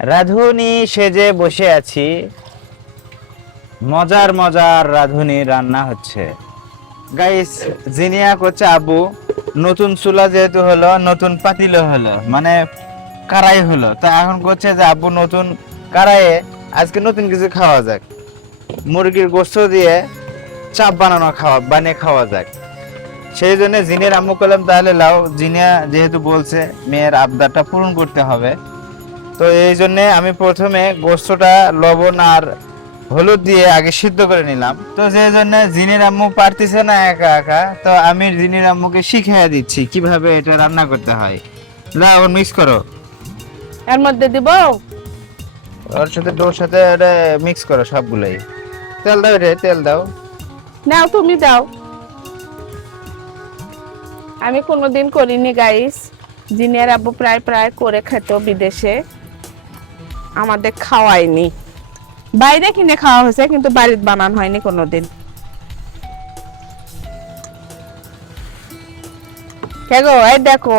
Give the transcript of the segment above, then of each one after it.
রাঁধুনি সেজে বসে আছি, মজার মজার রাঁধুনি রান্না হচ্ছে। গাইস, জিনিয়া করছে আব্বু নতুন চুলা যেহেতু হলো, নতুন পাতিলও হলো, মানে কারাই হলো, তা এখন করছে যে আব্বু নতুন কারাইয়ে আজকে নতুন কিছু খাওয়া যাক, মুরগির গোশত দিয়ে চাপ বানিয়ে খাওয়া যাক। সেই জন্য জিনের আম্মু করলাম তাহলে লাও, জিনিয়া যেহেতু বলছে মেয়ের আবদারটা পূরণ করতে হবে, তো এই জন্য আমি প্রথমে গোস্তটা লবণ আর হলুদ দিয়ে আগে সিদ্ধ করে নিলাম। তো সেই জন্য জিনের আম্মু পারতেছে না একা একা, তো আমি জিনের আম্মুকে শিখিয়ে দিচ্ছি কিভাবে এটা রান্না করতে হয়। লাও মিক্স করো, এর মধ্যে দিব। ওর সাথে এটা মিক্স করো সবগুলোই। তেল দাও রে, তেল দাও। নাও তুমি দাও। আমি কোনোদিন করিনি গাইস। জিনিয়ার আব্বু প্রায় প্রায় করে খেত বিদেশে, আমাদের খাওয়ায়নি। বাইরে কিনে খাওয়া হয়েছে কিন্তু বাড়িতে বানানো হয়নি কোনোদিন। কে গো, এই দেখো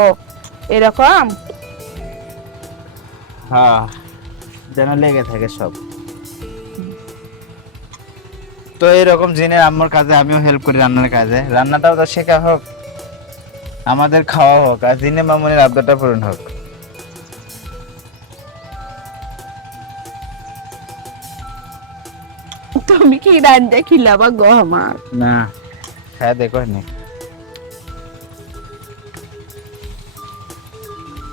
এরকম হ্যাঁ, যেন লেগে থাকে সব। তো এরকম জিনের আম্মুর কাজে আমিও হেল্প করি, রান্নার কাজে। রান্নাটাও তো শেখা হোক, আমাদের খাওয়া হোক, আর জিনে মামুনির আবদারটা পূরণ হোক। তুমি কি রান্না খিলাবা গো আমার? না, হ্যাঁ দেখো নি,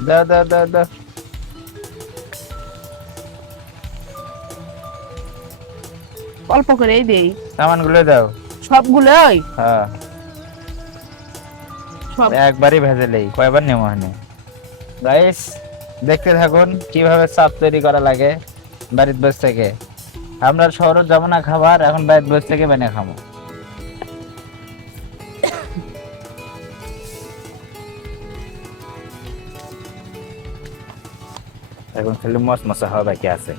দাও দাও দাও দাও। অল্প করেই দেই সামানগুলো দাও। সবগুলোই। হ্যাঁ, সব একবারই ভেজেলেই, কয়বার নেমো হয়নি। গাইস, দেখতে থাকুন কিভাবে চাপ তৈরি করা লাগে বাড়ির বসে থেকে। আমরা শহরে যাবো না খাবার, এখন বাড়ির বসে থেকে বানিয়ে খাবো। এখন খালি মশমশা হওয়া বাকি আছে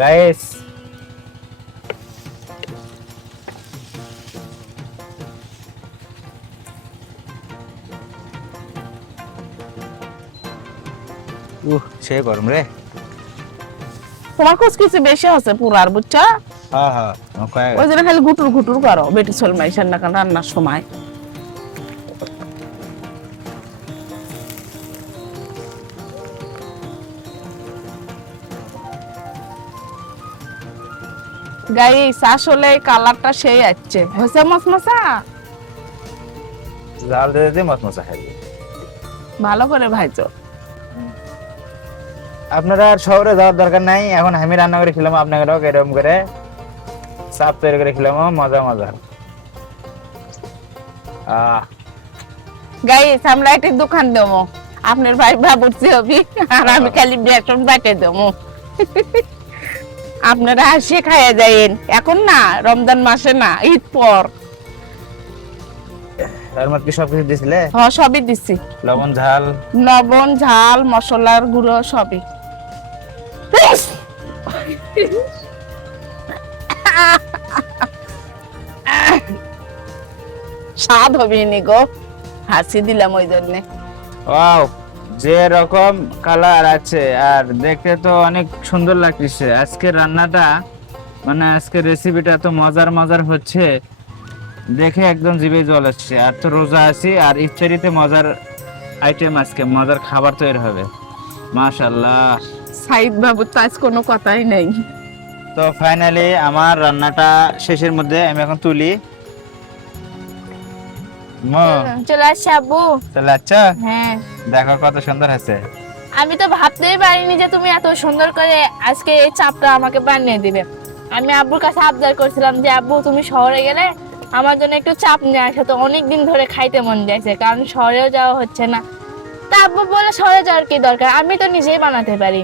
গাইস। সে গরম রে। তোমার কোচ কিছু বেশি আছে পুরার, বুঝছা? হ্যাঁ হ্যাঁ, ওই জন্য খালি গুটুর গুটুর করো বেটি চল মাইশার না রান্নার সময়। গাইস, আসলে কালারটা সেই আসছে, হয়েছে মশমশা। জাল দিয়ে দিয়ে মশমশা খাইবে। ভালো করে ভাইছো। আপনারা আর শহরে যাওয়ার দরকার নাই, এখন আমি রান্না করে খেলাম, আপনাদেরও এরকম করে চাপ তৈরি করে খেলাম, মজা মজা। গাইস, আমরা একটা দোকান দেবো, আপনার ভাই বাবুর্চি হবি আর আমি খালি বেতন বাটে দেবো। আপনারা আসে খাইয়া যাইন, এখন না, রমজান মাসে না, ঈদ পর। তার মধ্যে সবকিছু দিছিলে? হ্যাঁ, সবই দিছি, লবণ ঝাল। লবণ ঝাল মশলার গুঁড়ো সবই। স্বাদ হবে নি গো, হাসি দিলাম ওই জন্যে। ওয়াও, যে রকম কালার আছে আর দেখতে তো অনেক সুন্দর লাগতেছে। আজকে রান্নাটা, মানে আজকে রেসিপিটা তো মজার মজার হচ্ছে, দেখে একদম জিভে জল আসছে। আর তো রোজা আছি, আর ইফতারিতে মজার আইটেম, আজকে মজার খাবার তৈরি হবে। মাশাআল্লাহ। সাইদ বাবুর তো আজ কোনো কথাই নেই। তো ফাইনালি আমার রান্নাটা শেষের মধ্যে, আমি এখন তুলি। চলে আসছে আব্বু। চলে আচ্ছা, হ্যাঁ, দেখো কত সুন্দর আছে। আমি তো ভাবতেই পারিনি যে তুমি এত সুন্দর করে আজকে এই চাপটা আমাকে বানিয়ে দিবে। আমি আব্বুর কাছে আবদার করছিলাম যে আব্বু তুমি শহরে গেলে আমার জন্য একটু চাপ নিয়ে আসো, তো অনেকদিন ধরে খাইতে মন যাইছে, কারণ শহরেও যাওয়া হচ্ছে না। তা আব্বু বলে শহরে যাওয়ার কি দরকার, আমি তো নিজেই বানাতে পারি।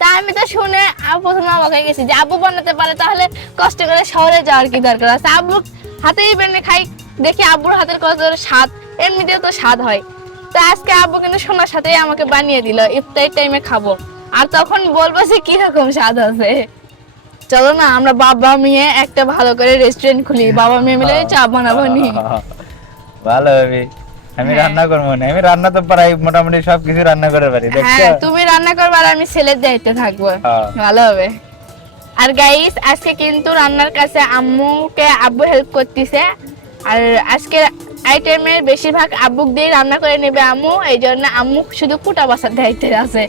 তা আমি তো শুনে প্রথমে অবাক হয়ে গেছি যে আব্বু বানাতে পারে, তাহলে কষ্ট করে শহরে যাওয়ার কি দরকার আছে। আব্বুর হাতেই বেনে খাই, দেখি আব্বুর হাতের কত স্বাদ, এমনিতেও তো স্বাদ হয়। তো আজকে আব্বু কিন্তু সোনার সাথেই আমাকে বানিয়ে দিল, ইফতার টাইমে খাবো, আর তখন বলবো যে কিরকম স্বাদ আছে। চলো না, আমরা বাবা মেয়ে একটা ভালো করে রেস্টুরেন্ট খুলি, বাবা মেয়ে মিলে চা বানাবো নি। ভালো হবে। আমি হ্যাঁ। রান্না করবো না, আমি রান্না তো প্রায় মোটামুটি সবকিছু রান্না করে পারি, দেখছো? হ্যাঁ তুমি রান্না করবে আর আমি ছেলের দায়িত্বে থাকবো, হ্যাঁ। ভালো হবে। আর গাইস আজকে কিন্তু রান্নার কাছে আম্মুকে আব্বু হেল্প করতেছে, আর আজকের আইটেমের বেশিরভাগ আব্বুক দিয়ে রান্না করে নেবে আম্মু, এই জন্য আম্মু শুধু কুটা বাসার দায়িত্বে আছে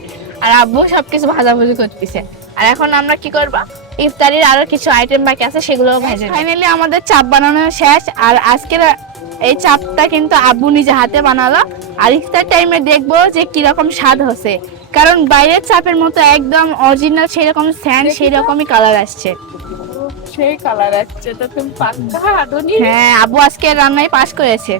আর আব্বু সবকিছু ভাজাভুজি করতেছে। আর এখন আমরা কি করব, ইফতারির আরো কিছু আইটেম বাকি আছে সেগুলো ভেজে নেব। ফাইনালি আমাদের চাপ বানানো শেষ, আর আজকের এই চাপটা কিন্তু আব্বু নিজে হাতে বানালো, আর ইফতার টাইমে দেখবো যে কিরকম স্বাদ হচ্ছে, কারণ বাইরের চাপের মতো একদম অরিজিনাল সেরকম স্যান্ড সেই রকমই কালার আসছে। সেই কালার আসছে, তো তুমি পাক্কা রাঁধুনি। হ্যাঁ আব্বু আজকে রান্নায় পাস করেছে।